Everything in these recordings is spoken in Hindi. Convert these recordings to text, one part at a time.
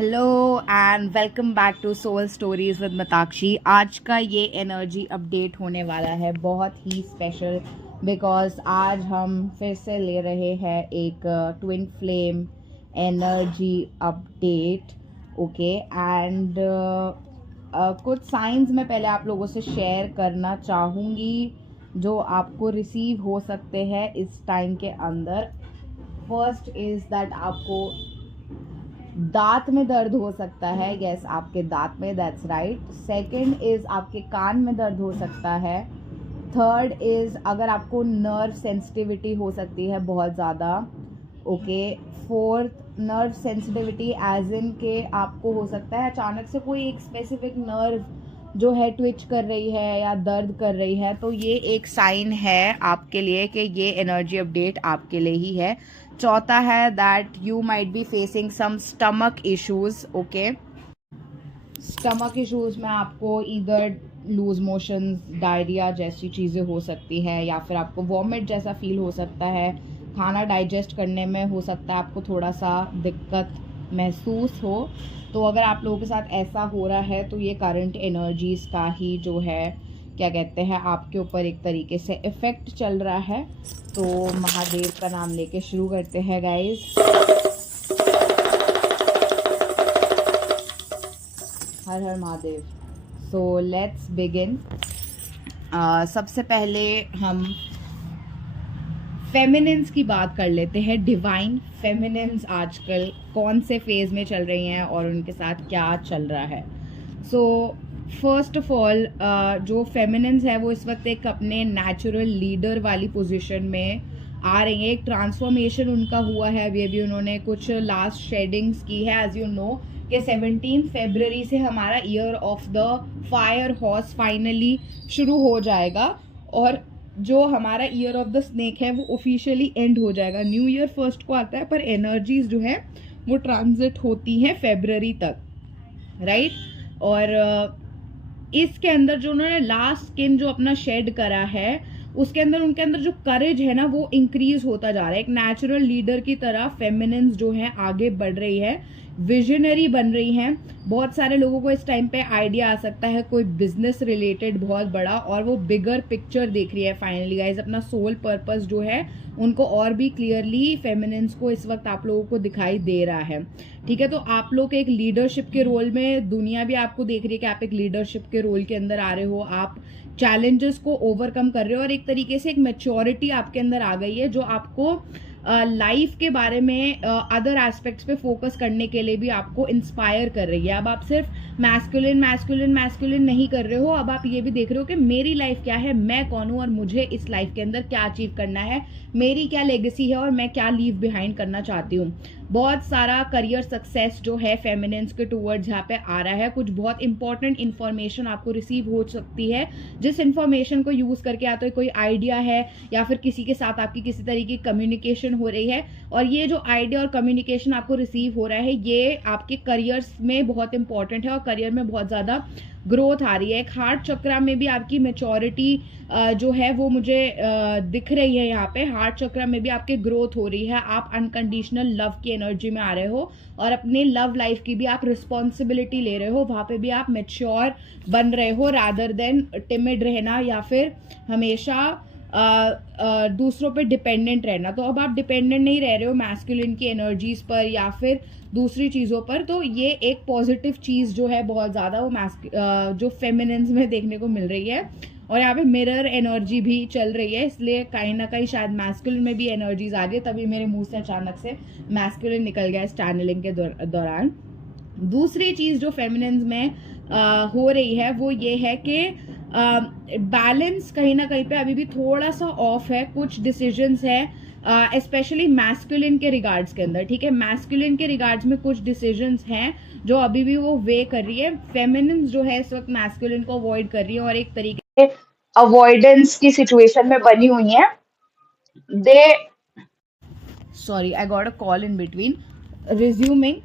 Hello and welcome back to soul stories with Mitakshi. आज का ये एनर्जी अपडेट होने वाला है बहुत ही स्पेशल बिकॉज आज हम फिर से ले रहे हैं एक twin flame energy update. Okay and कुछ साइंस मैं पहले आप लोगों से शेयर करना चाहूँगी जो आपको रिसीव हो सकते हैं इस टाइम के अंदर। फर्स्ट इज़ दैट आपको दांत में दर्द हो सकता है। यस, आपके दांत में, दैट्स राइट। सेकंड इज आपके कान में दर्द हो सकता है। थर्ड इज अगर आपको नर्व सेंसिटिविटी हो सकती है बहुत ज़्यादा। Okay. Fourth, nerve sensitivity as in के आपको हो सकता है अचानक से कोई एक स्पेसिफिक नर्व जो है ट्विच कर रही है या दर्द कर रही है, तो ये एक साइन है आपके लिए कि ये एनर्जी अपडेट आपके लिए ही है। चौथा है that you might be facing some stomach issues. Okay, stomach issues में आपको इधर लूज मोशंस, डायरिया जैसी चीज़ें हो सकती है या फिर आपको वॉमिट जैसा फील हो सकता है। खाना डाइजेस्ट करने में हो सकता है आपको थोड़ा सा दिक्कत महसूस हो। तो अगर आप लोगों के साथ ऐसा हो रहा है तो ये करंट एनर्जीज का ही जो है क्या कहते हैं आपके ऊपर एक तरीके से इफ़ेक्ट चल रहा है। तो महादेव का नाम लेके शुरू करते हैं guys. Her her Mahadev. So let's begin. सबसे पहले हम फेमिनिन्स की बात कर लेते हैं। डिवाइन फेमिनिन्स आजकल कौन से फेज में चल रही हैं और उनके साथ क्या चल रहा है। सो फर्स्ट ऑफ ऑल जो फेमिनिन्स है वो इस वक्त एक अपने नेचुरल लीडर वाली पोजीशन में आ रही है। एक ट्रांसफॉर्मेशन उनका हुआ है। अभी उन्होंने कुछ लास्ट शेडिंग्स की है। एज यू नो कि 17 फरवरी से हमारा year of the fire horse finally शुरू हो जाएगा और जो हमारा ईयर ऑफ द स्नेक है वो ऑफिशियली एंड हो जाएगा। न्यू ईयर फर्स्ट को आता है पर एनर्जीज जो है वो ट्रांजिट होती हैं फरवरी तक, राइट। और इसके अंदर जो उन्होंने लास्ट स्किन जो अपना शेड करा है उसके अंदर उनके अंदर जो करेज है ना वो इंक्रीज होता जा रहा है। एक नेचुरल लीडर की तरह फेमिनिन्स जो है आगे बढ़ रही है, विजनरी बन रही हैं। बहुत सारे लोगों को इस टाइम पे आइडिया आ सकता है कोई बिजनेस रिलेटेड बहुत बड़ा, और वो बिगर पिक्चर देख रही है फाइनली गाइज। अपना सोल पर्पस जो है उनको और भी क्लियरली फेमिनिन्स को इस वक्त आप लोगों को दिखाई दे रहा है। ठीक है, तो आप लोग एक लीडरशिप के रोल में, दुनिया भी आपको देख रही है कि आप एक लीडरशिप के रोल के अंदर आ रहे हो। आप चैलेंजेस को ओवरकम कर रहे हो और एक तरीके से एक मैच्योरिटी आपके अंदर आ गई है जो आपको लाइफ के बारे में अदर एस्पेक्ट्स पे फोकस करने के लिए भी आपको इंस्पायर कर रही है। अब आप सिर्फ मैस्कुलिन नहीं कर रहे हो, अब आप ये भी देख रहे हो कि मेरी लाइफ क्या है, मैं कौन हूँ और मुझे इस लाइफ के अंदर क्या अचीव करना है, मेरी क्या लेगेसी है और मैं क्या लीव बिहाइंड करना चाहती हूँ। बहुत सारा करियर सक्सेस जो है फेमिनिन्स के टूवर्ड्स यहाँ पे आ रहा है। कुछ बहुत इंपॉर्टेंट इन्फॉर्मेशन आपको रिसीव हो सकती है जिस इन्फॉर्मेशन को यूज करके या तो कोई आइडिया है या फिर किसी के साथ आपकी किसी तरीके की कम्युनिकेशन हो रही है, और ये जो आइडिया और कम्युनिकेशन आपको रिसीव हो रहा है ये आपके करियर्स में बहुत इंपॉर्टेंट है और करियर में बहुत ज़्यादा ग्रोथ आ रही है। एक हार्ट चक्रा में भी आपकी मेच्योरिटी जो है वो मुझे दिख रही है। यहाँ पे हार्ट चक्रा में भी आपकी ग्रोथ हो रही है। आप अनकंडीशनल लव की एनर्जी में आ रहे हो और अपने लव लाइफ की भी आप रिस्पॉन्सिबिलिटी ले रहे हो। वहाँ पे भी आप मेच्योर बन रहे हो रादर देन टिमिड रहना या फिर हमेशा दूसरों पे डिपेंडेंट रहना। तो अब आप डिपेंडेंट नहीं रह रहे हो मैस्कुलिन की एनर्जीज पर या फिर दूसरी चीज़ों पर। तो ये एक पॉजिटिव चीज़ जो है बहुत ज़्यादा वो जो फेमिनिन्स में देखने को मिल रही है। और यहाँ पे मिरर एनर्जी भी चल रही है, इसलिए कहीं ना कहीं शायद मैस्कुलिन में भी एनर्जीज आ रही है। तभी मेरे मुंह से अचानक से मैस्कुलिन निकल गया इस चैनलिंग के दौरान। दूसरी चीज़ जो फेमिनिन्स में हो रही है वो ये है कि बैलेंस कहीं ना कहीं पे अभी भी थोड़ा सा ऑफ है। कुछ डिसीजंस है स्पेशली मैस्कुलिन के रिगार्ड्स के अंदर। ठीक है, मैस्कुलिन के रिगार्ड्स में कुछ डिसीजंस हैं जो अभी भी वो वे कर रही है। फेमिनिन्स जो है इस वक्त मैस्कुलिन को अवॉइड कर रही है और एक तरीके से अवॉइडेंस की सिचुएशन में बनी हुई है। Sorry, I got a call in between. Resuming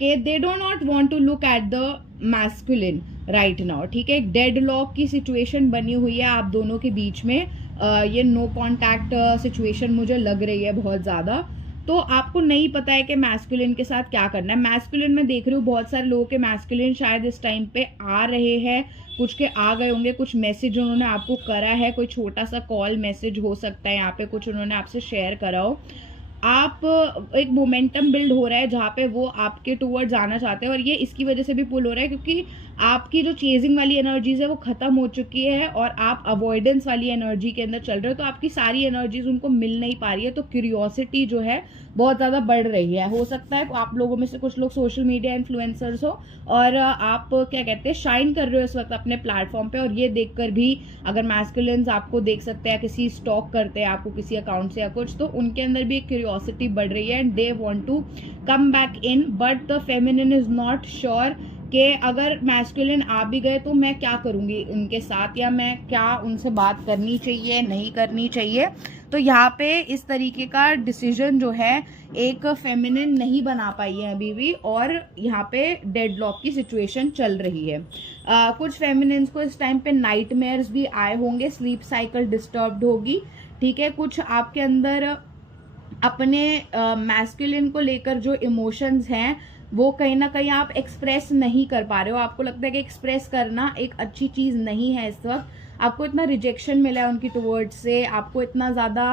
कि they do not want to look at the masculine right now. ठीक है, एक डेड लॉक की सिचुएशन बनी हुई है आप दोनों के बीच में। ये नो कॉन्टैक्ट सिचुएशन मुझे लग रही है बहुत ज़्यादा। तो आपको नहीं पता है कि मैस्कुलिन के साथ क्या करना है। मैस्कुलिन में देख रही हूँ बहुत सारे लोगों के मैस्कुलिन शायद इस टाइम पे आ रहे हैं, कुछ के आ गए होंगे, कुछ मैसेज उन्होंने आपको करा है, कोई छोटा सा कॉल मैसेज हो सकता है, यहाँ पे कुछ उन्होंने आपसे शेयर करा हो। आप एक मोमेंटम बिल्ड हो रहा है जहाँ पे वो आपके टूवर्ड्स आना चाहते हैं, और ये इसकी वजह से भी पुल हो रहा है क्योंकि आपकी जो चेजिंग वाली एनर्जीज है वो खत्म हो चुकी है और आप अवॉइडेंस वाली एनर्जी के अंदर चल रहे हो, तो आपकी सारी एनर्जीज उनको मिल नहीं पा रही है। तो क्यूरियोसिटी जो है बहुत ज़्यादा बढ़ रही है। हो सकता है आप लोगों में से कुछ लोग सोशल मीडिया इन्फ्लुएंसर्स हो और आप क्या कहते हैं शाइन कर रहे हो इस वक्त अपने प्लेटफॉर्म पे, और ये देखकर भी अगर मैस्कुलिन्स आपको देख सकते हैं, किसी स्टॉक करते हैं आपको किसी अकाउंट से या कुछ, तो उनके अंदर भी एक क्यूरियोसिटी बढ़ रही है and they want to come back in, but the feminine is not sure कि अगर मैस्कुलिन आ भी गए तो मैं क्या करूंगी उनके साथ, या मैं क्या उनसे बात करनी चाहिए नहीं करनी चाहिए। तो यहाँ पे इस तरीके का डिसीजन जो है एक फेमिनिन नहीं बना पाई है अभी भी, और यहाँ पे डेडलॉक की सिचुएशन चल रही है। कुछ फेमिनिन्स को इस टाइम पे नाइटमेयर्स भी आए होंगे, स्लीप साइकिल डिस्टर्ब्ड होगी, ठीक है। कुछ आपके अंदर अपने मैस्कुलिन को लेकर जो इमोशंस हैं वो कहीं ना कहीं आप एक्सप्रेस नहीं कर पा रहे हो। आपको लगता है कि एक्सप्रेस करना एक अच्छी चीज नहीं है इस वक्त, आपको इतना रिजेक्शन मिला है उनकी टूवर्ड्स से, आपको इतना ज्यादा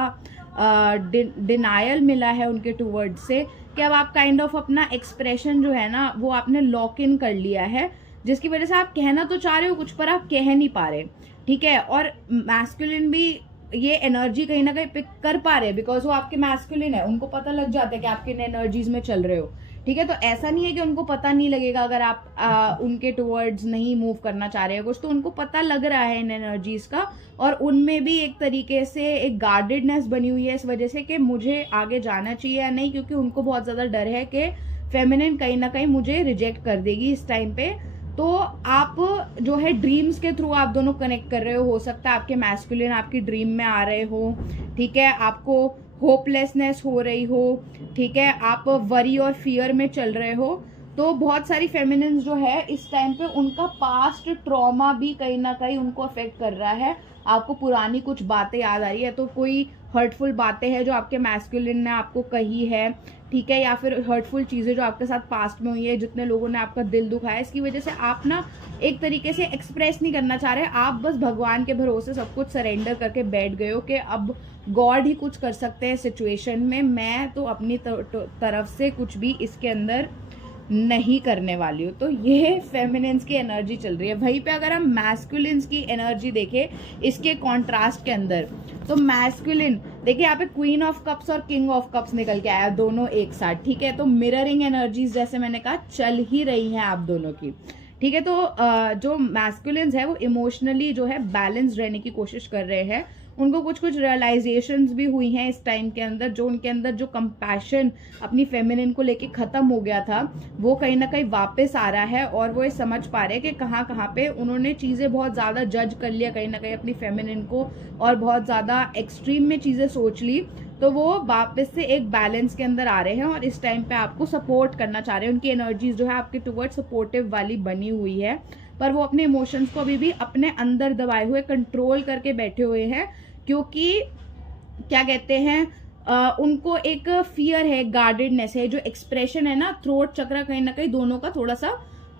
डिनायल मिला है उनके टूवर्ड्स से कि अब आप काइंड ऑफ अपना एक्सप्रेशन जो है ना वो आपने लॉक इन कर लिया है, जिसकी वजह से आप कहना तो चाह रहे हो कुछ पर आप कह नहीं पा रहे, ठीक है। और मैस्कुलिन भी ये एनर्जी कहीं ना कहीं पिक कर पा रहे हैं बिकॉज वो आपके मैस्कुलिन है, उनको पता लग जाता है कि आप किन एनर्जीज में चल रहे हो, ठीक है। तो ऐसा नहीं है कि उनको पता नहीं लगेगा अगर आप उनके टुवर्ड्स नहीं मूव करना चाह रहे हैं कुछ, तो उनको पता लग रहा है इन एनर्जीज का, और उनमें भी एक तरीके से एक गार्डेडनेस बनी हुई है इस वजह से कि मुझे आगे जाना चाहिए या नहीं, क्योंकि उनको बहुत ज्यादा डर है कि फेमिनिन कहीं ना कहीं मुझे रिजेक्ट कर देगी इस टाइम पे। तो आप जो है ड्रीम्स के थ्रू आप दोनों कनेक्ट कर रहे हो सकता है आपके मैस्कुलिन आपकी ड्रीम में आ रहे हो, ठीक है, आपको होपलेसनेस हो रही हो, ठीक है, आप वरी और फियर में चल रहे हो। तो बहुत सारी फेमिनिन्स जो है इस टाइम पे उनका पास्ट ट्रॉमा भी कहीं ना कहीं उनको अफेक्ट कर रहा है, आपको पुरानी कुछ बातें याद आ रही है, तो कोई हर्टफुल बातें हैं जो आपके मैस्कुलिन ने आपको कही है, ठीक है, या फिर हर्टफुल चीजें जो आपके साथ पास्ट में हुई है, जितने लोगों ने आपका दिल दुखाया, इसकी वजह से आप ना एक तरीके से एक्सप्रेस नहीं करना चाह रहे, आप बस भगवान के भरोसे सब कुछ सरेंडर करके बैठ गए हो कि अब गॉड ही कुछ कर सकते हैं सिचुएशन में, मैं तो अपनी तरफ से कुछ भी इसके अंदर नहीं करने वाली हूँ। तो ये फेमिनिन्स की एनर्जी चल रही है। वहीं पे अगर हम मैस्कुलिन्स की एनर्जी देखें इसके कॉन्ट्रास्ट के अंदर, तो मैस्कुलिन देखिए यहाँ पे क्वीन ऑफ कप्स और किंग ऑफ कप्स निकल के आया दोनों एक साथ, ठीक है। तो मिररिंग एनर्जीज जैसे मैंने कहा चल ही रही हैं आप दोनों की, ठीक है। तो जो मैस्कुलिन्स है वो इमोशनली जो है बैलेंस रहने की कोशिश कर रहे हैं, उनको कुछ कुछ रियलाइजेशंस भी हुई हैं इस टाइम के अंदर, जो उनके अंदर जो कंपैशन अपनी फेमिनिन को लेके खत्म हो गया था वो कहीं ना कहीं वापस आ रहा है, और वो ये समझ पा रहे हैं कि कहाँ कहाँ पे उन्होंने चीजें बहुत ज्यादा जज कर लिया कहीं ना कहीं अपनी फेमिनिन को, और बहुत ज्यादा एक्सट्रीम में चीजें सोच ली, तो वो वापस से एक बैलेंस के अंदर आ रहे हैं और इस टाइम पे आपको सपोर्ट करना चाह रहे हैं। उनकी एनर्जीज जो है आपके टुवर्ड सपोर्टिव वाली बनी हुई है, पर वो अपने इमोशंस को अभी भी अपने अंदर दबाए हुए कंट्रोल करके बैठे हुए हैं, क्योंकि क्या कहते हैं उनको एक फियर है, गार्डेडनेस है, जो एक्सप्रेशन है ना थ्रोट चक्र कहीं ना कहीं दोनों का थोड़ा सा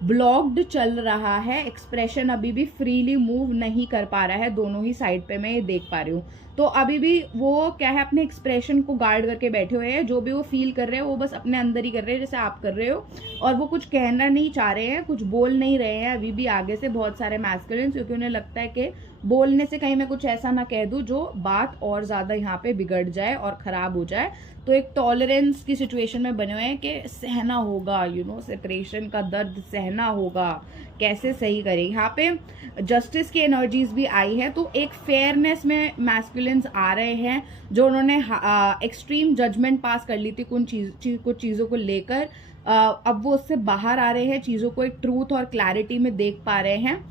ब्लॉक्ड चल रहा है, एक्सप्रेशन अभी भी फ्रीली मूव नहीं कर पा रहा है दोनों ही साइड पे, मैं ये देख पा रही हूँ। तो अभी भी वो क्या है अपने एक्सप्रेशन को गार्ड करके बैठे हुए हैं, जो भी वो फील कर रहे हैं वो बस अपने अंदर ही कर रहे हैं जैसे आप कर रहे हो, और वो कुछ कहना नहीं चाह रहे हैं, कुछ बोल नहीं रहे हैं अभी भी आगे से बहुत सारे मैस्कुलिन्स, क्योंकि उन्हें लगता है कि बोलने से कहीं मैं कुछ ऐसा ना कह दूं जो बात और ज्यादा यहाँ पे बिगड़ जाए और खराब हो जाए। तो एक टॉलरेंस की सिचुएशन में बने हुए हैं कि सहना होगा, सेपरेशन का दर्द सहना होगा, कैसे सही करें। यहाँ पे जस्टिस की एनर्जीज भी आई है, तो एक फेयरनेस में मैस्कुलिन्स आ रहे हैं, जो उन्होंने एक्सट्रीम जजमेंट पास कर ली थी कुछ चीजों को लेकर, अब वो उससे बाहर आ रहे हैं, चीजों को एक ट्रूथ और क्लैरिटी में देख पा रहे हैं,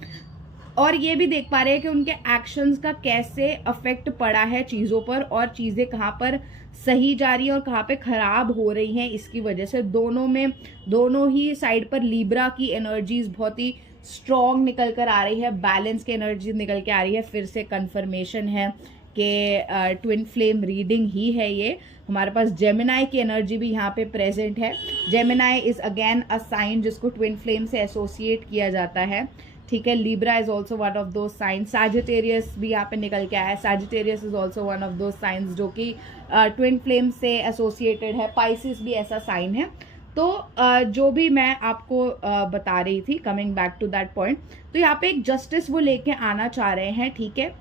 और ये भी देख पा रहे हैं कि उनके एक्शंस का कैसे अफेक्ट पड़ा है चीजों पर, और चीजें कहाँ पर सही जा रही है और कहाँ पे खराब हो रही हैं इसकी वजह से। दोनों ही साइड पर लिब्रा की एनर्जीज बहुत ही स्ट्रॉन्ग निकल कर आ रही है, बैलेंस की एनर्जी निकल के आ रही है, फिर से कंफर्मेशन है आपके ट्विन फ्लेम रीडिंग ही है ये। हमारे पास जेमिनाई की एनर्जी भी यहाँ पे प्रेजेंट है। Gemini is again a sign जिसको ट्विन फ्लेम से एसोसिएट किया जाता है, ठीक है। Libra is also one of the signs. Sagittarius भी यहाँ पे निकल के आया है। Sagittarius is also one of the signs जो कि ट्विन फ्लेम से एसोसिएटेड है। पाइसिस भी ऐसा साइन है। तो जो भी मैं आपको बता रही थी, coming back to that point, तो यहाँ पे एक जस्टिस वो लेके आना चाह रहे हैं, ठीक है,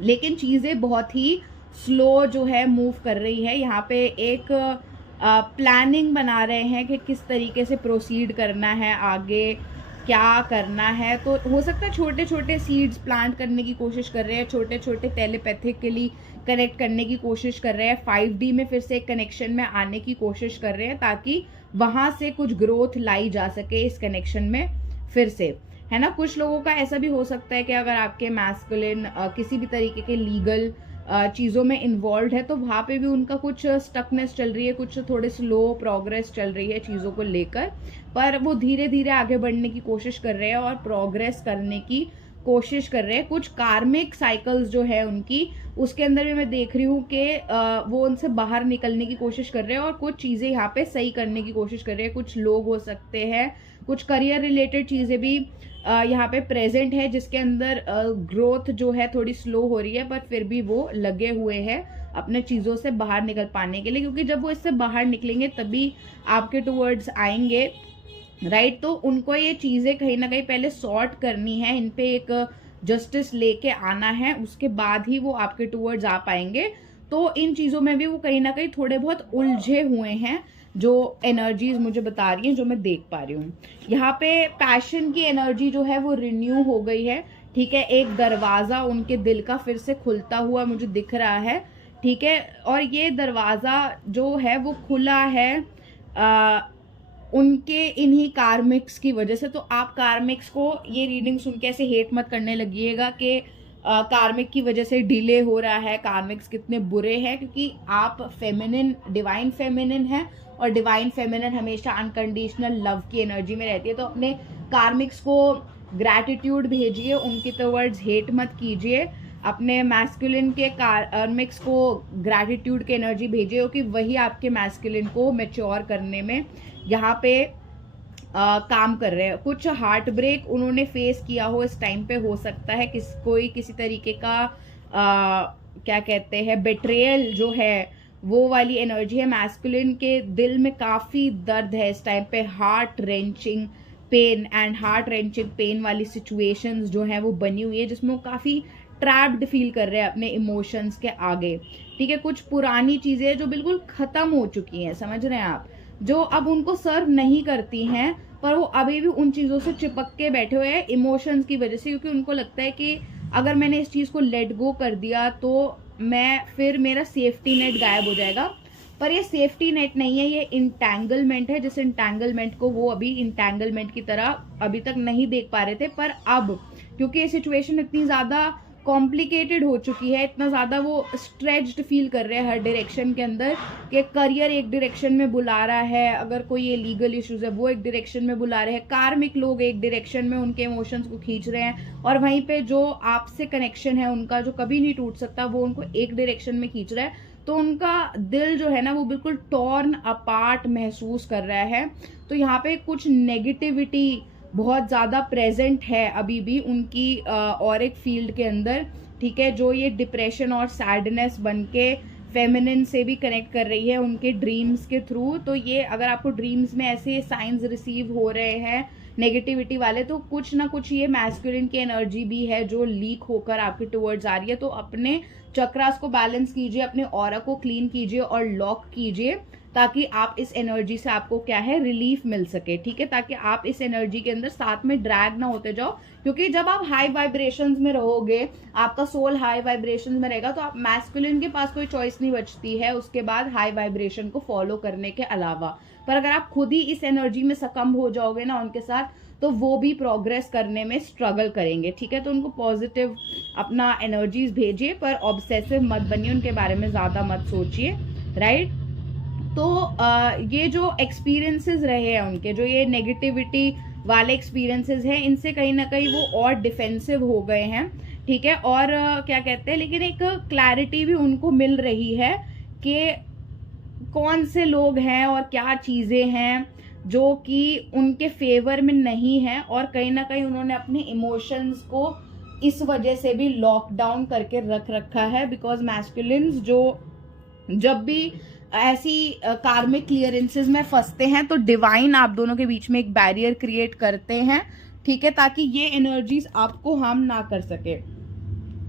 लेकिन चीज़ें बहुत ही स्लो जो है मूव कर रही है। यहाँ पे एक प्लानिंग बना रहे हैं कि किस तरीके से प्रोसीड करना है, आगे क्या करना है। तो हो सकता है छोटे छोटे सीड्स प्लांट करने की कोशिश कर रहे हैं, छोटे छोटे टेलीपैथिकली कनेक्ट करने की कोशिश कर रहे हैं, 5D में फिर से एक कनेक्शन में आने की कोशिश कर रहे हैं ताकि वहां से कुछ ग्रोथ लाई जा सके इस कनेक्शन में फिर से, है ना। कुछ लोगों का ऐसा भी हो सकता है कि अगर आपके मैस्कुलिन किसी भी तरीके के लीगल चीज़ों में इन्वॉल्व है तो वहाँ पे भी उनका कुछ स्टकनेस चल रही है, कुछ थोड़े स्लो प्रोग्रेस चल रही है चीज़ों को लेकर, पर वो धीरे धीरे आगे बढ़ने की कोशिश कर रहे हैं और प्रोग्रेस करने की कोशिश कर रहे हैं। कुछ कार्मिक साइकिल्स जो है उनकी, उसके अंदर भी मैं देख रही हूँ कि वो उनसे बाहर निकलने की कोशिश कर रहे हैं और कुछ चीज़ें यहाँ पे सही करने की कोशिश कर रहे हैं। कुछ लोग हो सकते हैं, कुछ करियर रिलेटेड चीज़ें भी यहाँ पे प्रेजेंट है जिसके अंदर ग्रोथ जो है थोड़ी स्लो हो रही है, पर फिर भी वो लगे हुए हैं अपने चीज़ों से बाहर निकल पाने के लिए, क्योंकि जब वो इससे बाहर निकलेंगे तभी आपके टूवर्ड्स आएंगे, राइट। तो उनको ये चीज़ें कहीं ना कहीं पहले सॉर्ट करनी है, इन पे एक जस्टिस लेके आना है, उसके बाद ही वो आपके टूवर्ड्स आ पाएंगे। तो इन चीज़ों में भी वो कहीं ना कहीं थोड़े बहुत उलझे हुए हैं, जो एनर्जीज मुझे बता रही हैं, जो मैं देख पा रही हूँ। यहाँ पे पैशन की एनर्जी जो है वो रिन्यू हो गई है, ठीक है। एक दरवाज़ा उनके दिल का फिर से खुलता हुआ मुझे दिख रहा है, ठीक है। और ये दरवाज़ा जो है वो खुला है उनके इन्हीं कार्मिक्स की वजह से। तो आप कार्मिक्स को ये रीडिंग सुन के ऐसे हेट मत करने लगिएगा कि कार्मिक की वजह से डिले हो रहा है, कार्मिक्स कितने बुरे हैं, क्योंकि आप फेमिनिन, डिवाइन फेमिनिन है और डिवाइन फेमिनिन हमेशा अनकंडीशनल लव की एनर्जी में रहती है। तो अपने कार्मिक्स को ग्रैटिट्यूड भेजिए, उनके टुवर्ड्स हेट मत कीजिए। अपने मैस्कुलिन के कार्मिक्स को ग्रैटिट्यूड की एनर्जी भेजिए, क्योंकि वही आपके मैस्कुलिन को मैच्योर करने में यहाँ पे काम कर रहे हैं। कुछ हार्ट ब्रेक उन्होंने फेस किया हो इस टाइम पे, हो सकता है कोई किसी तरीके का क्या कहते हैं बेट्रेयल जो है वो वाली एनर्जी है। मैस्कुलिन के दिल में काफ़ी दर्द है इस टाइम पे, heart wrenching pain and heart wrenching pain वाली सिचुएशंस जो है वो बनी हुई है, जिसमें वो काफ़ी ट्रैप्ड फील कर रहे हैं अपने इमोशंस के आगे, ठीक है। कुछ पुरानी चीज़ें जो बिल्कुल ख़त्म हो चुकी हैं, समझ रहे हैं आप, जो अब उनको सर्व नहीं करती हैं, पर वो अभी भी उन चीज़ों से चिपक के बैठे हुए हैं इमोशंस की वजह से, क्योंकि उनको लगता है कि अगर मैंने इस चीज़ को लेट गो कर दिया तो फिर मेरा सेफ्टी नेट गायब हो जाएगा। पर ये सेफ्टी नेट नहीं है, ये इंटैंगलमेंट है। जिस इंटैंगलमेंट को वो अभी इंटैंगलमेंट की तरह अभी तक नहीं देख पा रहे थे, पर अब क्योंकि ये सिचुएशन इतनी ज़्यादा कॉम्प्लिकेटेड हो चुकी है, इतना ज़्यादा वो स्ट्रेच्ड फील कर रहे हैं हर डायरेक्शन के अंदर, कि करियर एक डायरेक्शन में बुला रहा है, अगर कोई ये लीगल इश्यूज है वो एक डायरेक्शन में बुला रहे हैं, कार्मिक लोग एक डायरेक्शन में उनके इमोशंस को खींच रहे हैं, और वहीं पे जो आपसे कनेक्शन है उनका जो कभी नहीं टूट सकता वो उनको एक डायरेक्शन में खींच रहा है। तो उनका दिल जो है ना वो बिल्कुल टॉर्न अपार्ट महसूस कर रहा है। तो यहाँ पे कुछ नेगेटिविटी बहुत ज़्यादा प्रेजेंट है अभी भी उनकी ऑरिक फील्ड के अंदर, ठीक है, जो ये डिप्रेशन और सैडनेस बन के फेमिनिन से भी कनेक्ट कर रही है उनके ड्रीम्स के थ्रू। तो ये अगर आपको ड्रीम्स में ऐसे साइंस रिसीव हो रहे हैं नेगेटिविटी वाले, तो कुछ ना कुछ ये मैस्कुलिन की एनर्जी भी है जो लीक होकर आपके टुवर्ड्स आ रही है। तो अपने चक्रास को बैलेंस कीजिए, अपने ऑरा को क्लीन कीजिए और लॉक कीजिए, ताकि आप इस एनर्जी से आपको क्या है रिलीफ मिल सके, ठीक है, ताकि आप इस एनर्जी के अंदर साथ में ड्रैग ना होते जाओ। क्योंकि जब आप हाई वाइब्रेशंस में रहोगे, आपका सोल हाई वाइब्रेशंस में रहेगा, तो आप मैस्कुलिन के पास कोई चॉइस नहीं बचती है उसके बाद हाई वाइब्रेशन को फॉलो करने के अलावा। पर अगर आप खुद ही इस एनर्जी में सकम हो जाओगे ना उनके साथ, तो वो भी प्रोग्रेस करने में स्ट्रगल करेंगे, ठीक है। तो उनको पॉजिटिव अपना एनर्जीज भेजिए, पर ऑब्सेसिव मत बनिए, उनके बारे में ज़्यादा मत सोचिए, राइट। तो ये जो एक्सपीरियंसेस रहे हैं उनके, जो ये नेगेटिविटी वाले एक्सपीरियंसेस हैं, इनसे कहीं ना कहीं वो और डिफेंसिव हो गए हैं, ठीक है। और क्या कहते हैं, लेकिन एक क्लैरिटी भी उनको मिल रही है कि कौन से लोग हैं और क्या चीजें हैं जो कि उनके फेवर में नहीं है, और कहीं ना कहीं उन्होंने अपने इमोशंस को इस वजह से भी लॉकडाउन करके रख रखा है। बिकॉज मैस्कुलिन्स जो जब भी ऐसी कार्मिक क्लियरेंसेस में फंसते हैं तो डिवाइन आप दोनों के बीच में एक बैरियर क्रिएट करते हैं, ठीक है, ताकि ये एनर्जीज आपको हार्म ना कर सके।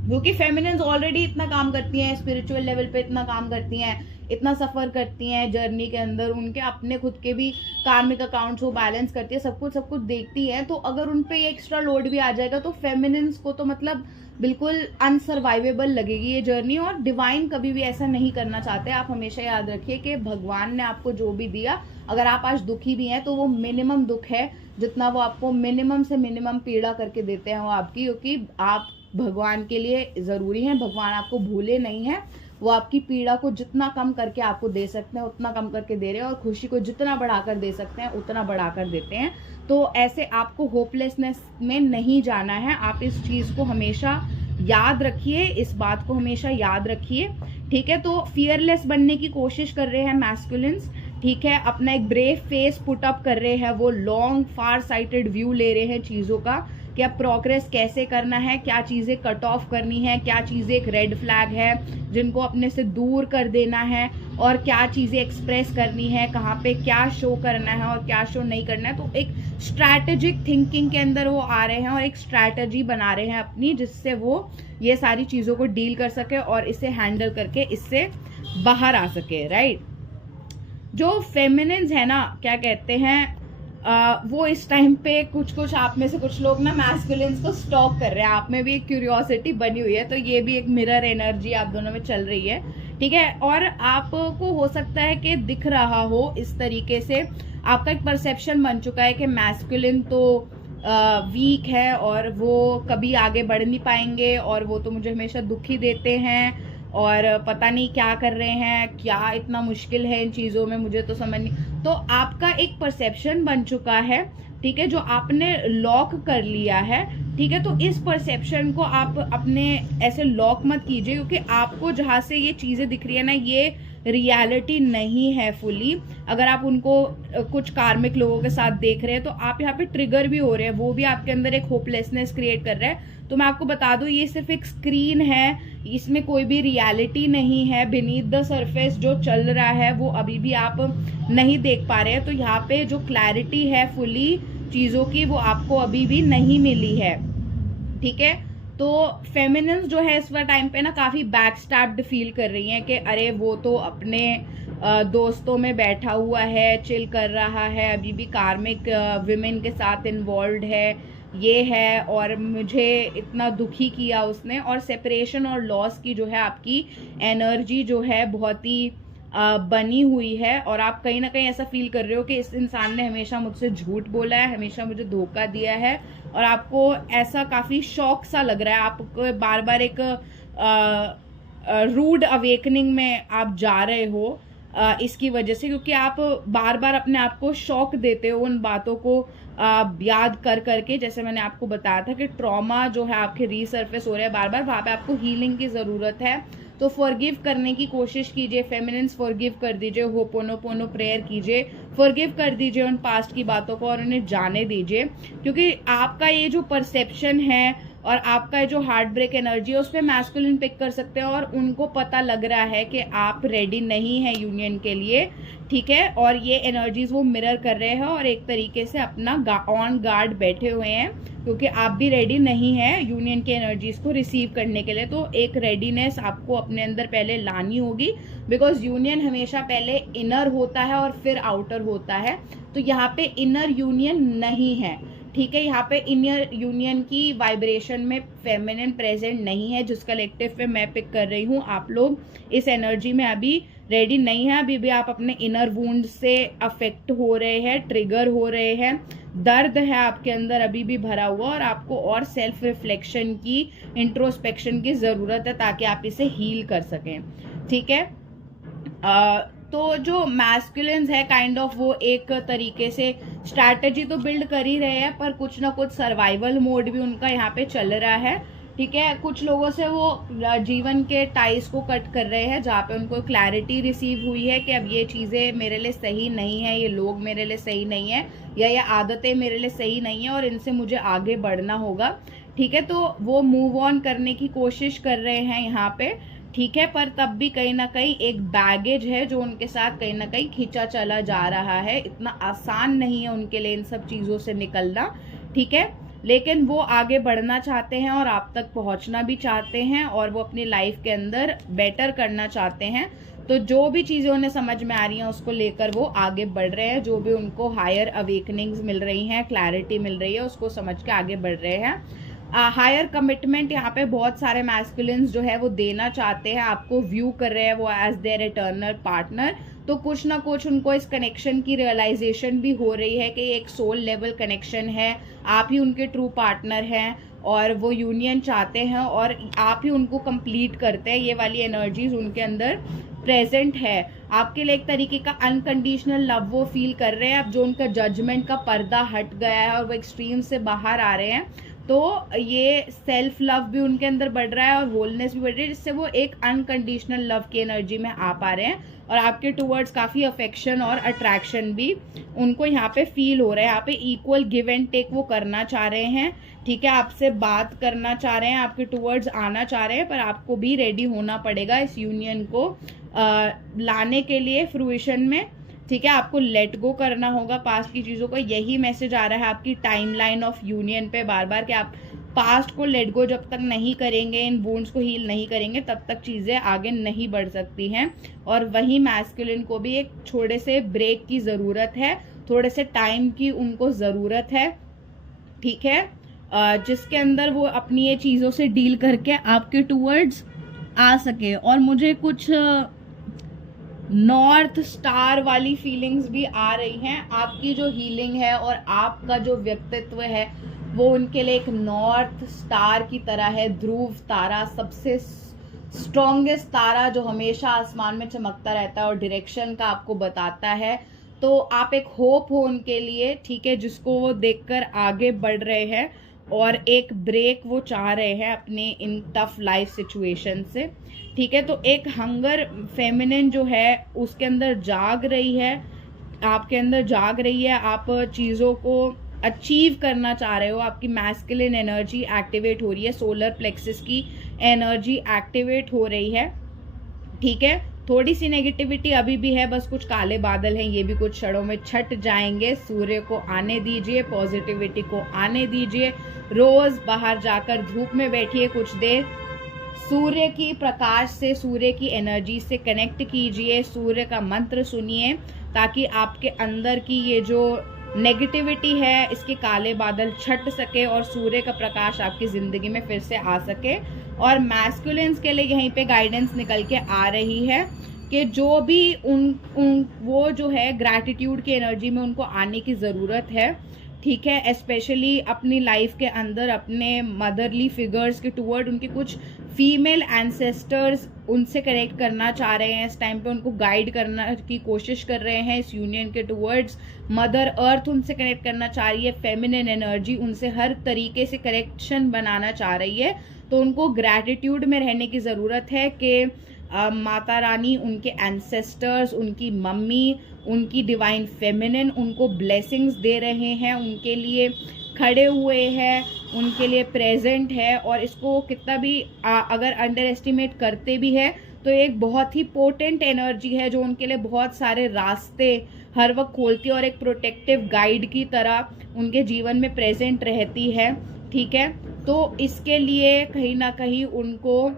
क्योंकि फेमिनिन्स ऑलरेडी इतना काम करती हैं, स्पिरिचुअल लेवल पे इतना काम करती हैं, इतना सफर करती हैं जर्नी के अंदर, उनके अपने खुद के भी कार्मिक अकाउंट्स वो बैलेंस करती है, सब कुछ देखती है। तो अगर उन पे ये एक्स्ट्रा लोड भी आ जाएगा तो फेमिनिन्स को तो मतलब बिल्कुल अनसर्वाइवेबल लगेगी ये जर्नी। और डिवाइन कभी भी ऐसा नहीं करना चाहते। आप हमेशा याद रखिए कि भगवान ने आपको जो भी दिया, अगर आप आज दुखी भी हैं तो वो मिनिमम दुख है जितना वो आपको मिनिमम से मिनिमम पीड़ा करके देते हैं वो आपकी, क्योंकि आप भगवान के लिए जरूरी हैं। भगवान आपको भूले नहीं हैं, वो आपकी पीड़ा को जितना कम करके आपको दे सकते हैं उतना कम करके दे रहे हैं, और खुशी को जितना बढ़ाकर दे सकते हैं उतना बढ़ाकर देते हैं। तो ऐसे आपको होपलेसनेस में नहीं जाना है। आप इस चीज को हमेशा याद रखिए, इस बात को हमेशा याद रखिए, ठीक है। तो फियरलेस बनने की कोशिश कर रहे हैं मैस्कुलिन्स, ठीक है, अपना एक ब्रेव फेस पुट अप कर रहे हैं, वो लॉन्ग फार साइटेड व्यू ले रहे हैं चीजों का कि अब प्रोग्रेस कैसे करना है, क्या चीजें कट ऑफ करनी है, क्या चीजें एक रेड फ्लैग है जिनको अपने से दूर कर देना है, और क्या चीजें एक्सप्रेस करनी है, कहाँ पे क्या शो करना है और क्या शो नहीं करना है। तो एक स्ट्रैटेजिक थिंकिंग के अंदर वो आ रहे हैं और एक स्ट्रैटेजी बना रहे हैं अपनी, जिससे वो ये सारी चीजों को डील कर सके और इसे हैंडल करके इससे बाहर आ सके, राइट। जो फेमिनिन्स है ना, क्या कहते हैं, वो इस टाइम पे कुछ आप में से कुछ लोग ना मैस्कुलिन्स को स्टॉक कर रहे हैं। आप में भी एक क्यूरियोसिटी बनी हुई है, तो ये भी एक मिरर एनर्जी आप दोनों में चल रही है, ठीक है। और आपको हो सकता है कि दिख रहा हो इस तरीके से, आपका एक परसेप्शन बन चुका है कि मैस्कुलिन तो वीक है और वो कभी आगे बढ़ नहीं पाएंगे, और वो तो मुझे हमेशा दुखी देते हैं और पता नहीं क्या कर रहे हैं, क्या इतना मुश्किल है इन चीज़ों में, मुझे तो समझ नहीं। तो आपका एक परसेप्शन बन चुका है, ठीक है, जो आपने लॉक कर लिया है, ठीक है। तो इस परसेप्शन को आप अपने ऐसे लॉक मत कीजिए, क्योंकि आपको जहाँ से ये चीज़ें दिख रही है ना, ये रियलिटी नहीं है फुली। अगर आप उनको कुछ कार्मिक लोगों के साथ देख रहे हैं तो आप यहाँ पे ट्रिगर भी हो रहे हैं, वो भी आपके अंदर एक होपलेसनेस क्रिएट कर रहा है। तो मैं आपको बता दूं, ये सिर्फ एक स्क्रीन है, इसमें कोई भी रियलिटी नहीं है। बीनीथ द सरफेस जो चल रहा है वो अभी भी आप नहीं देख पा रहे हैं। तो यहाँ पे जो क्लैरिटी है फुली चीज़ों की, वो आपको अभी भी नहीं मिली है, ठीक है। तो फेमिनिन्स जो है इस टाइम पे ना काफ़ी बैकस्टैप्ड फील कर रही हैं कि अरे वो तो अपने दोस्तों में बैठा हुआ है, चिल कर रहा है, अभी भी कार्मिक विमेन के साथ इन्वॉल्व है, ये है, और मुझे इतना दुखी किया उसने। और सेपरेशन और लॉस की जो है आपकी एनर्जी जो है बहुत ही बनी हुई है, और आप कहीं ना कहीं ऐसा फील कर रहे हो कि इस इंसान ने हमेशा मुझसे झूठ बोला है, हमेशा मुझे धोखा दिया है, और आपको ऐसा काफ़ी शौक सा लग रहा है। आपको बार बार एक रूड अवेकनिंग में आप जा रहे हो इसकी वजह से, क्योंकि आप बार बार अपने आप को शॉक देते हो उन बातों को याद कर करके। जैसे मैंने आपको बताया था कि ट्रॉमा जो है आपके रीसर्फेस हो रहा है बार बार, वहाँ पे आपको हीलिंग की ज़रूरत है। तो फॉरगिव करने की कोशिश कीजिए, फेमिनिन्स फॉरगिव कर दीजिए, होपोनोपोनो प्रेयर कीजिए, फॉरगिव कर दीजिए उन पास्ट की बातों को और उन्हें जाने दीजिए। क्योंकि आपका ये जो परसेप्शन है और आपका जो हार्ट ब्रेक एनर्जी है उस पर मैस्कुलिन पिक कर सकते हैं, और उनको पता लग रहा है कि आप रेडी नहीं है यूनियन के लिए, ठीक है। और ये एनर्जीज वो मिरर कर रहे हैं और एक तरीके से अपना ऑन गार्ड बैठे हुए हैं, क्योंकि आप भी रेडी नहीं है यूनियन के एनर्जीज को रिसीव करने के लिए। तो एक रेडीनेस आपको अपने अंदर पहले लानी होगी, बिकॉज यूनियन हमेशा पहले इनर होता है और फिर आउटर होता है। तो यहाँ पे इनर यूनियन नहीं है, ठीक है। यहाँ पे इनर यूनियन की वाइब्रेशन में फेमिनिन प्रेजेंट नहीं है, जिस कलेक्टिव पे मैं पिक कर रही हूँ। आप लोग इस एनर्जी में अभी रेडी नहीं है, अभी भी आप अपने इनर वुंड से अफेक्ट हो रहे हैं, ट्रिगर हो रहे हैं, दर्द है आपके अंदर अभी भी भरा हुआ, और आपको और सेल्फ रिफ्लेक्शन की, इंट्रोस्पेक्शन की ज़रूरत है ताकि आप इसे हील कर सकें, ठीक है। तो जो मैस्कुलिन्स है काइंड ऑफ वो एक तरीके से स्ट्रैटेजी तो बिल्ड कर ही रहे हैं, पर कुछ ना कुछ सर्वाइवल मोड भी उनका यहाँ पे चल रहा है, ठीक है। कुछ लोगों से वो जीवन के टाइज को कट कर रहे हैं, जहाँ पे उनको क्लैरिटी रिसीव हुई है कि अब ये चीज़ें मेरे लिए सही नहीं है, ये लोग मेरे लिए सही नहीं है, या ये आदतें मेरे लिए सही नहीं है और इनसे मुझे आगे बढ़ना होगा। ठीक है, तो वो मूव ऑन करने की कोशिश कर रहे हैं यहाँ पे। ठीक है, पर तब भी कहीं ना कहीं एक बैगेज है जो उनके साथ कहीं ना कहीं खींचा चला जा रहा है। इतना आसान नहीं है उनके लिए इन सब चीज़ों से निकलना। ठीक है, लेकिन वो आगे बढ़ना चाहते हैं और आप तक पहुंचना भी चाहते हैं और वो अपनी लाइफ के अंदर बेटर करना चाहते हैं। तो जो भी चीज़ें उन्हें समझ में आ रही हैं उसको लेकर वो आगे बढ़ रहे हैं। जो भी उनको हायर अवेकनिंग्स मिल रही हैं, क्लैरिटी मिल रही है, उसको समझ के आगे बढ़ रहे हैं। हायर कमिटमेंट यहाँ पे बहुत सारे मैस्कुलिन्स जो है वो देना चाहते हैं, आपको व्यू कर रहे हैं वो एज देयर इटर्नल पार्टनर। तो कुछ ना कुछ उनको इस कनेक्शन की रियलाइजेशन भी हो रही है कि एक सोल लेवल कनेक्शन है, आप ही उनके ट्रू पार्टनर हैं और वो यूनियन चाहते हैं और आप ही उनको कंप्लीट करते हैं। ये वाली एनर्जीज उनके अंदर प्रेजेंट है। आपके लिए एक तरीके का अनकंडीशनल लव वो फील कर रहे हैं। अब जो उनका जजमेंट का पर्दा हट गया है और वो एक्सट्रीम से बाहर आ रहे हैं, तो ये सेल्फ लव भी उनके अंदर बढ़ रहा है और होलनेस भी बढ़ रही है, जिससे वो एक अनकंडीशनल लव की एनर्जी में आ पा रहे हैं और आपके टूवर्ड्स काफ़ी अफेक्शन और अट्रैक्शन भी उनको यहाँ पे फील हो रहा है। यहाँ पे इक्वल गिव एंड टेक वो करना चाह रहे हैं। ठीक है, आपसे बात करना चाह रहे हैं, आपके टूवर्ड्स आना चाह रहे हैं, पर आपको भी रेडी होना पड़ेगा इस यूनियन को लाने के लिए फ्रूइशन में। ठीक है, आपको लेट गो करना होगा पास्ट की चीज़ों को। यही मैसेज आ रहा है आपकी टाइमलाइन ऑफ यूनियन पे बार बार कि आप पास्ट को लेट गो जब तक नहीं करेंगे, इन वुंड्स को हील नहीं करेंगे, तब तक चीज़ें आगे नहीं बढ़ सकती हैं। और वही मैस्कुलिन को भी एक छोटे से ब्रेक की ज़रूरत है, थोड़े से टाइम की उनको ज़रूरत है। ठीक है, जिसके अंदर वो अपनी ये चीज़ों से डील करके आपके टूवर्ड्स आ सके। और मुझे कुछ नॉर्थ स्टार वाली फीलिंग्स भी आ रही हैं। आपकी जो हीलिंग है और आपका जो व्यक्तित्व है वो उनके लिए एक नॉर्थ स्टार की तरह है। ध्रुव तारा, सबसे स्ट्रॉन्गेस्ट तारा जो हमेशा आसमान में चमकता रहता है और डायरेक्शन का आपको बताता है। तो आप एक होप हो उनके लिए, ठीक है, जिसको वो देखकर आगे बढ़ रहे हैं और एक ब्रेक वो चाह रहे हैं अपने इन टफ लाइफ सिचुएशन से। ठीक है, तो एक हंगर फेमिनिन जो है उसके अंदर जाग रही है, आपके अंदर जाग रही है। आप चीज़ों को अचीव करना चाह रहे हो, आपकी मैस्कुलिन एनर्जी एक्टिवेट हो रही है, सोलर प्लेक्सिस की एनर्जी एक्टिवेट हो रही है। ठीक है, थोड़ी सी नेगेटिविटी अभी भी है, बस कुछ काले बादल हैं, ये भी कुछ क्षणों में छट जाएंगे। सूर्य को आने दीजिए, पॉजिटिविटी को आने दीजिए। रोज बाहर जाकर धूप में बैठिए कुछ देर, सूर्य की प्रकाश से, सूर्य की एनर्जी से कनेक्ट कीजिए, सूर्य का मंत्र सुनिए, ताकि आपके अंदर की ये जो नेगेटिविटी है इसके काले बादल छट सके और सूर्य का प्रकाश आपकी ज़िंदगी में फिर से आ सके। और मैस्कुलिन्स के लिए यहीं पे गाइडेंस निकल के आ रही है कि जो भी वो जो है ग्रैटिट्यूड की एनर्जी में उनको आने की ज़रूरत है। ठीक है, स्पेशली अपनी लाइफ के अंदर अपने मदरली फिगर्स के टूवर्ड उनके कुछ फीमेल एंसेस्टर्स उनसे कनेक्ट करना चाह रहे हैं। इस टाइम पे उनको गाइड करना की कोशिश कर रहे हैं इस यूनियन के टूवर्ड्स। मदर अर्थ उनसे कनेक्ट करना चाह रही है, फेमिनिन एनर्जी उनसे हर तरीके से कनेक्शन बनाना चाह रही है। तो उनको ग्रैटिट्यूड में रहने की ज़रूरत है कि माता रानी, उनके एंसेस्टर्स, उनकी मम्मी, उनकी डिवाइन फेमिनिन उनको ब्लेसिंग्स दे रहे हैं, उनके लिए खड़े हुए हैं, उनके लिए प्रेजेंट है। और इसको कितना भी अगर अंडर एस्टिमेट करते भी है तो एक बहुत ही पोटेंट एनर्जी है जो उनके लिए बहुत सारे रास्ते हर वक्त खोलती है और एक प्रोटेक्टिव गाइड की तरह उनके जीवन में प्रेजेंट रहती है। ठीक है, तो इसके लिए कहीं ना कहीं उनको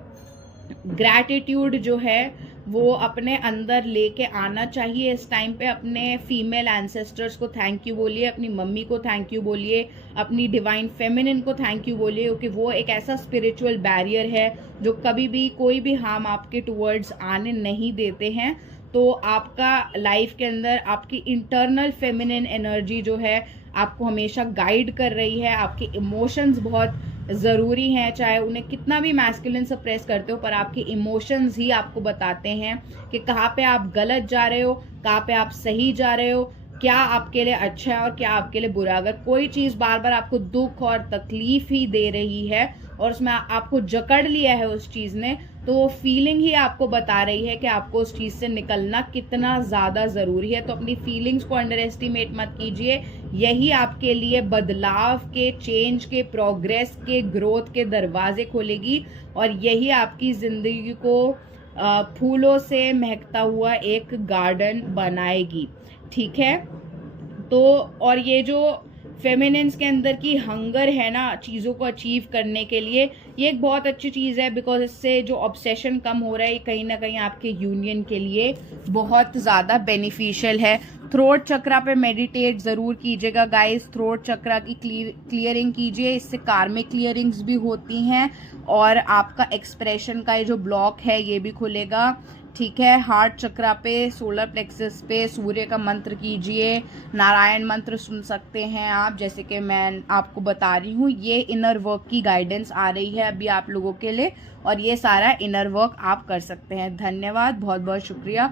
ग्रैटिट्यूड जो है वो अपने अंदर लेके आना चाहिए। इस टाइम पे अपने फीमेल एंसेस्टर्स को थैंक यू बोलिए, अपनी मम्मी को थैंक यू बोलिए, अपनी डिवाइन फेमिनिन को थैंक यू बोलिए, क्योंकि वो एक ऐसा स्पिरिचुअल बैरियर है जो कभी भी कोई भी हार्म आपके टूवर्ड्स आने नहीं देते हैं। तो आपका लाइफ के अंदर आपकी इंटरनल फेमिनिन एनर्जी जो है आपको हमेशा गाइड कर रही है। आपके इमोशंस बहुत ज़रूरी हैं, चाहे उन्हें कितना भी मैस्कुलिन सप्रेस करते हो, पर आपके इमोशंस ही आपको बताते हैं कि कहाँ पे आप गलत जा रहे हो, कहाँ पे आप सही जा रहे हो, क्या आपके लिए अच्छा है और क्या आपके लिए बुरा। अगर कोई चीज़ बार बार आपको दुख और तकलीफ ही दे रही है और उसमें आपको जकड़ लिया है उस चीज़ ने, तो वो फीलिंग ही आपको बता रही है कि आपको उस चीज़ से निकलना कितना ज़्यादा ज़रूरी है। तो अपनी फीलिंग्स को अंडर एस्टिमेट मत कीजिए, यही आपके लिए बदलाव के, चेंज के, प्रोग्रेस के, ग्रोथ के दरवाजे खोलेगी और यही आपकी ज़िंदगी को फूलों से महकता हुआ एक गार्डन बनाएगी। ठीक है, तो और ये जो फेमिनिन्स के अंदर की हंगर है ना चीज़ों को अचीव करने के लिए, ये एक बहुत अच्छी चीज़ है, बिकॉज इससे जो ऑब्सेशन कम हो रहा है कहीं ना कहीं आपके यूनियन के लिए बहुत ज़्यादा बेनिफिशियल है। थ्रोट चक्रा पे मेडिटेट ज़रूर कीजिएगा गाइस, थ्रोट चक्रा की क्लियरिंग कीजिए, इससे कार्मिक क्लियरिंग्स भी होती हैं और आपका एक्सप्रेशन का ये जो ब्लॉक है ये भी खुलेगा। ठीक है, हार्ट चक्रा पे, सोलर प्लेक्सस पे सूर्य का मंत्र कीजिए, नारायण मंत्र सुन सकते हैं आप, जैसे कि मैं आपको बता रही हूँ। ये इनर वर्क की गाइडेंस आ रही है अभी आप लोगों के लिए और ये सारा इनर वर्क आप कर सकते हैं। धन्यवाद, बहुत बहुत शुक्रिया।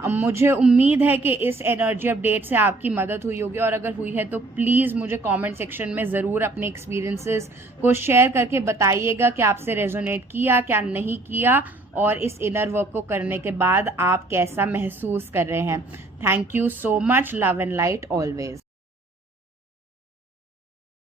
मुझे उम्मीद है कि इस एनर्जी अपडेट से आपकी मदद हुई होगी और अगर हुई है तो प्लीज़ मुझे कमेंट सेक्शन में ज़रूर अपने एक्सपीरियंसेस को शेयर करके बताइएगा कि आपसे रेजोनेट किया क्या नहीं किया और इस इनर वर्क को करने के बाद आप कैसा महसूस कर रहे हैं। Thank you so much, love and light always.